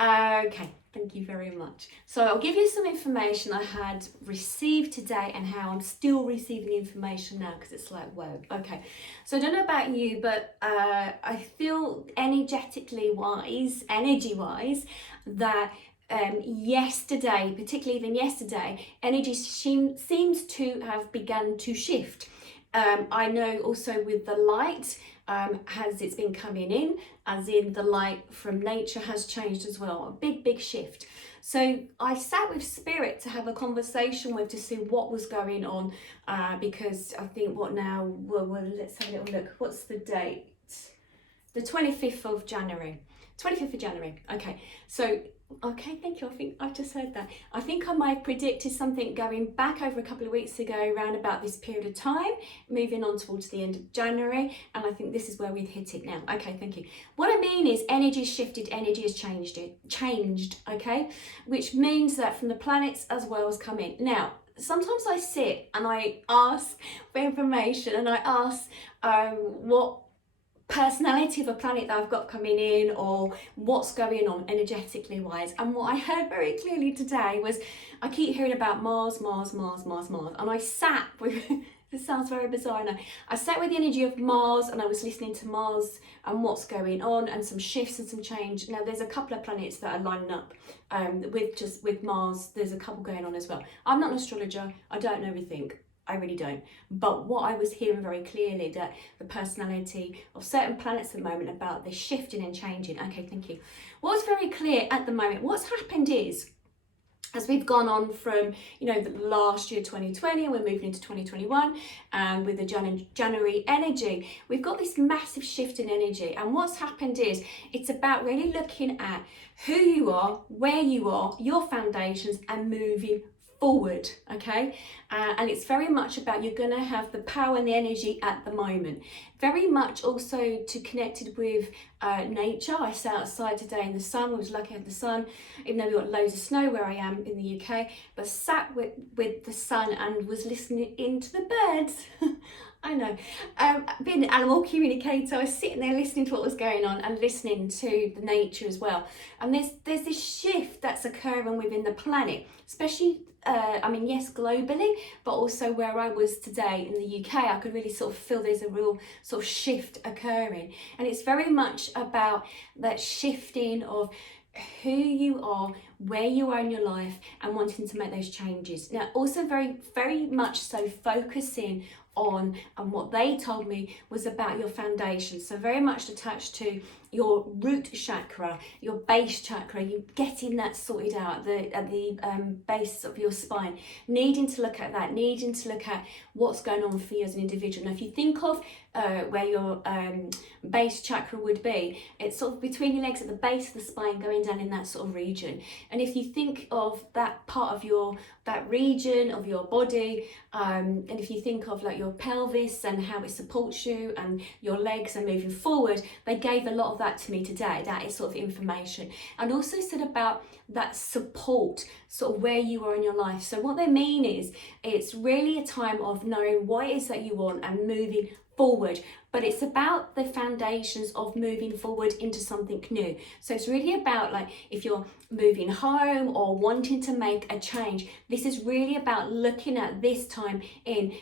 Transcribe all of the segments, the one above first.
Okay, thank you very much. So I'll give you some information I had received today and how I'm still receiving information now, because it's like, whoa, okay. So I don't know about you, but I feel energy wise, that yesterday, particularly even yesterday, energy seems to have begun to shift. I know also with the light, as it's been coming in, as in the light from nature has changed as well, a big shift. So I sat with Spirit to have a conversation with, to see what was going on, because I think let's have a little look. What's the date? The 25th of January. 25th of January. Okay, so thank you. I think I've just heard that. I think I might have predicted something going back over a couple of weeks ago, around about this period of time, moving on towards the end of January, and I think this is where we've hit it now. Okay, thank you. What I mean is energy shifted, energy has changed, okay? Which means that from the planets as well as come in. Now, sometimes I sit and I ask for information, and I ask what personality of a planet that I've got coming in, or what's going on energetically wise. And what I heard very clearly today was, I keep hearing about Mars, and I sat with this sounds very bizarre now. I sat with the energy of Mars, and I was listening to Mars and what's going on, and some shifts and some change. Now there's a couple of planets that are lining up with Mars. There's a couple going on as well. I'm not an astrologer, I don't know everything, I really don't. But what I was hearing very clearly, that the personality of certain planets at the moment, about this shifting and changing. Okay, thank you. What's very clear at the moment, what's happened is, as we've gone on from, the last year 2020, and we're moving into 2021, and with the January energy, we've got this massive shift in energy. And what's happened is, it's about really looking at who you are, where you are, your foundations, and moving forward, okay? And it's very much about, you're going to have the power and the energy at the moment. Very much also to connected with nature. I sat outside today in the sun. I was lucky I had the sun, even though we got loads of snow where I am in the UK, but sat with the sun and was listening into the birds. I know, being an animal communicator, I was sitting there listening to what was going on and listening to the nature as well. And there's this shift that's occurring within the planet, especially yes, globally, but also where I was today in the UK, I could really sort of feel there's a real sort of shift occurring. And it's very much about that shifting of who you are, where you are in your life, and wanting to make those changes. Now, also very, very much so focusing on, and what they told me was about your foundation. So very much attached to your root chakra, your base chakra, you getting that sorted out at the base of your spine, needing to look at that, needing to look at what's going on for you as an individual. Now, if you think of where your base chakra would be, it's sort of between your legs at the base of the spine, going down in that sort of region. And if you think of that part of that region of your body, and if you think of like your pelvis and how it supports you, and your legs are moving forward, they gave a lot of that to me today. That is sort of information, and also said about that support, sort of where you are in your life. So what they mean is, it's really a time of knowing what it is that you want and moving forward, but it's about the foundations of moving forward into something new. So it's really about, like, if you're moving home or wanting to make a change, this is really about looking at this time in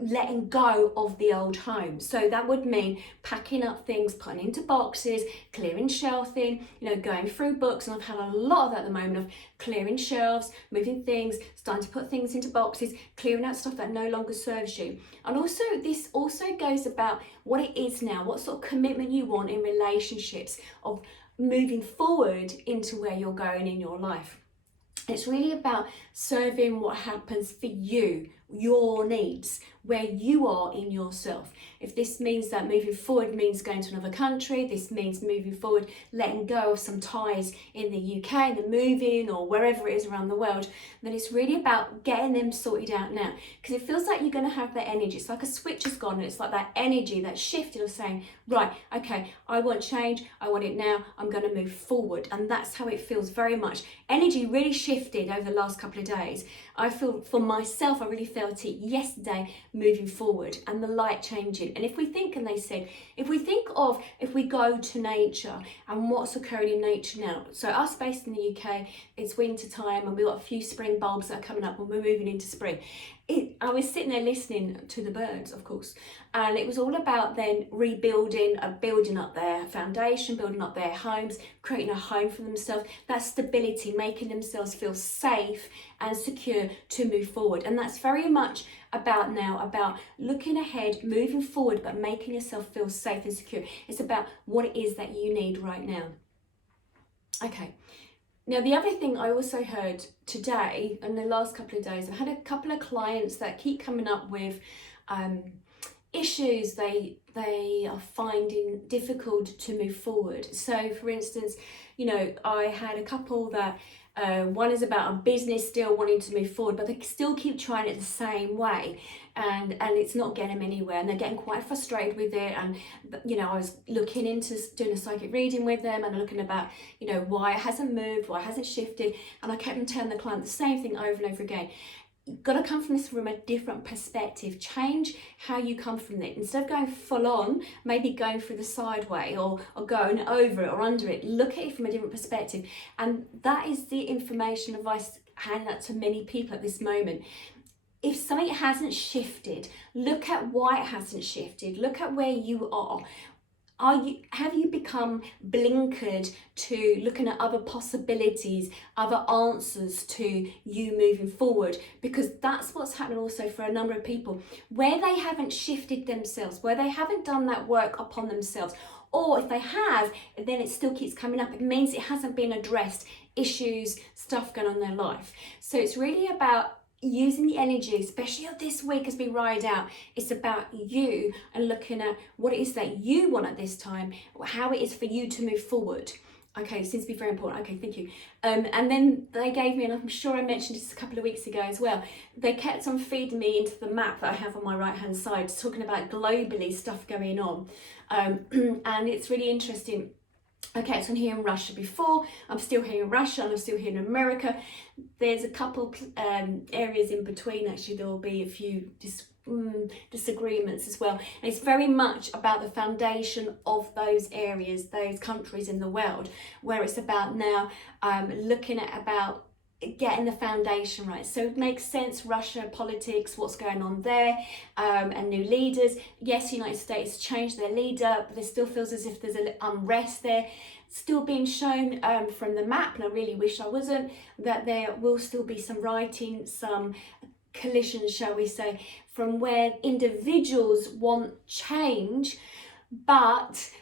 letting go of the old home. So that would mean packing up things, putting into boxes, clearing shelving, going through books. And I've had a lot of that at the moment, of clearing shelves, moving things, starting to put things into boxes, clearing out stuff that no longer serves you. And also, this also goes about what it is now, what sort of commitment you want in relationships, of moving forward into where you're going in your life. It's really about serving what happens for you, your needs, where you are in yourself. If this means that moving forward means going to another country, this means moving forward, letting go of some ties in the UK, and then moving, or wherever it is around the world, then it's really about getting them sorted out now. Because it feels like you're going to have that energy. It's like a switch has gone, and it's like that energy, that shifting of saying, right, okay, I want change, I want it now, I'm going to move forward. And that's how it feels very much. Energy really shifted over the last couple of days. I feel, for myself, I really felt it yesterday moving forward and the light changing. And if we think, and they said, if we go to nature and what's occurring in nature now. So us based in the UK, it's winter time and we've got a few spring bulbs that are coming up and we're moving into spring. I was sitting there listening to the birds, of course, and it was all about then rebuilding, building up their foundation, building up their homes, creating a home for themselves, that stability, making themselves feel safe and secure to move forward. And that's very much about now, about looking ahead, moving forward, but making yourself feel safe and secure. It's about what it is that you need right now. Okay. Now, the other thing I also heard today and the last couple of days, I've had a couple of clients that keep coming up with issues they are finding difficult to move forward. So, for instance, you know, I had a couple that one is about a business still wanting to move forward, but they still keep trying it the same way, and it's not getting them anywhere, and they're getting quite frustrated with it. And you know, I was looking into doing a psychic reading with them and looking about, you know, why it hasn't moved, why it hasn't shifted, and I kept on telling the client the same thing over and over again. You've got to come from this from a different perspective. Change how you come from it. Instead of going full on, maybe going through the side way or going over it or under it, look at it from a different perspective. And that is the information advice handing out to many people at this moment. If something hasn't shifted, look at why it hasn't shifted. Look at where you are. Have you become blinkered to looking at other possibilities, other answers to you moving forward? Because that's what's happening also for a number of people, where they haven't shifted themselves, where they haven't done that work upon themselves, or if they have, then it still keeps coming up. It means it hasn't been addressed, issues, stuff going on in their life. So it's really about using the energy, especially of this week as we ride out. It's about you and looking at what it is that you want at this time, how it is for you to move forward. Okay, it seems to be very important. Okay, thank you. And then they gave me, and I'm sure I mentioned this a couple of weeks ago as well, they kept on feeding me into the map that I have on my right hand side, talking about globally stuff going on. And it's really interesting. Okay, so I'm here in Russia before, I'm still here in Russia, and I'm still here in America. There's a couple areas in between, actually. There will be a few disagreements as well. And it's very much about the foundation of those areas, those countries in the world, where it's about now looking at about getting the foundation right. So it makes sense, Russia, politics, what's going on there, and new leaders. Yes, the United States changed their leader, but there still feels as if there's an unrest there, still being shown from the map, and I really wish I wasn't, that there will still be some writing, some collisions, shall we say, from where individuals want change, but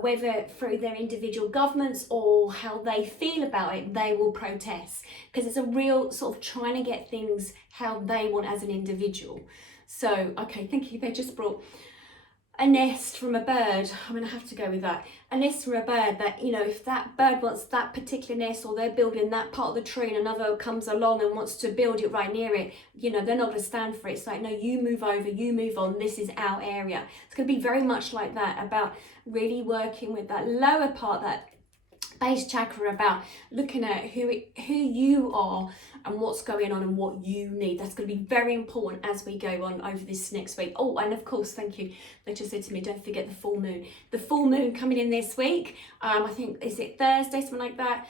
whether through their individual governments or how they feel about it, they will protest, because it's a real sort of trying to get things how they want as an individual. So, okay, thank you. They just brought a nest from a bird. I'm going to have to go with that. A nest from a bird that, you know, if that bird wants that particular nest, or they're building that part of the tree and another comes along and wants to build it right near it, you know, they're not going to stand for it. It's like, no, you move over, you move on, this is our area. It's going to be very much like that, about really working with that lower part, that base chakra, about looking at who you are and what's going on and what you need. That's going to be very important as we go on over this next week. Oh, and of course, thank you. They just said to me, don't forget the full moon. The full moon coming in this week. I think, is it Thursday, something like that,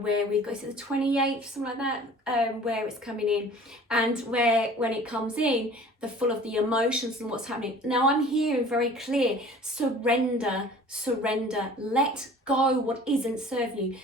where we've got, is it the 28th, something like that, where it's coming in, and where when it comes in, the full of the emotions and what's happening. Now I'm hearing very clear, surrender, let go what isn't serving you.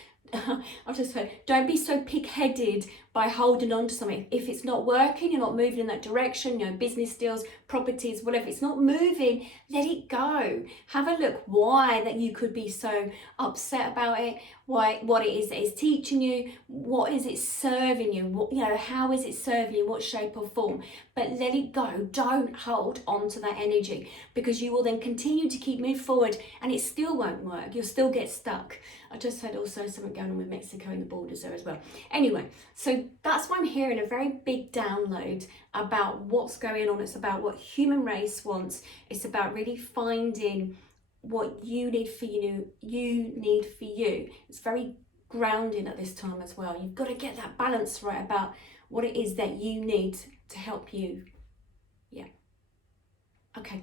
I've just heard, don't be so pig-headed by holding on to something. If it's not working, you're not moving in that direction, you know, business deals, properties, whatever, it's not moving, let it go. Have a look why that you could be so upset about it, why, what it is that is teaching you, what is it serving you, what, you know, how is it serving you, what shape or form. But let it go. Don't hold on to that energy, because you will then continue to keep moving forward and it still won't work. You'll still get stuck. I just had also something going on with Mexico and the borders there as well. Anyway, so that's why I'm hearing a very big download about what's going on. It's about what human race wants. It's about really finding what you need for you need for you. It's very grounding at this time as well. You've got to get that balance right about what it is that you need to help you. Yeah. Okay.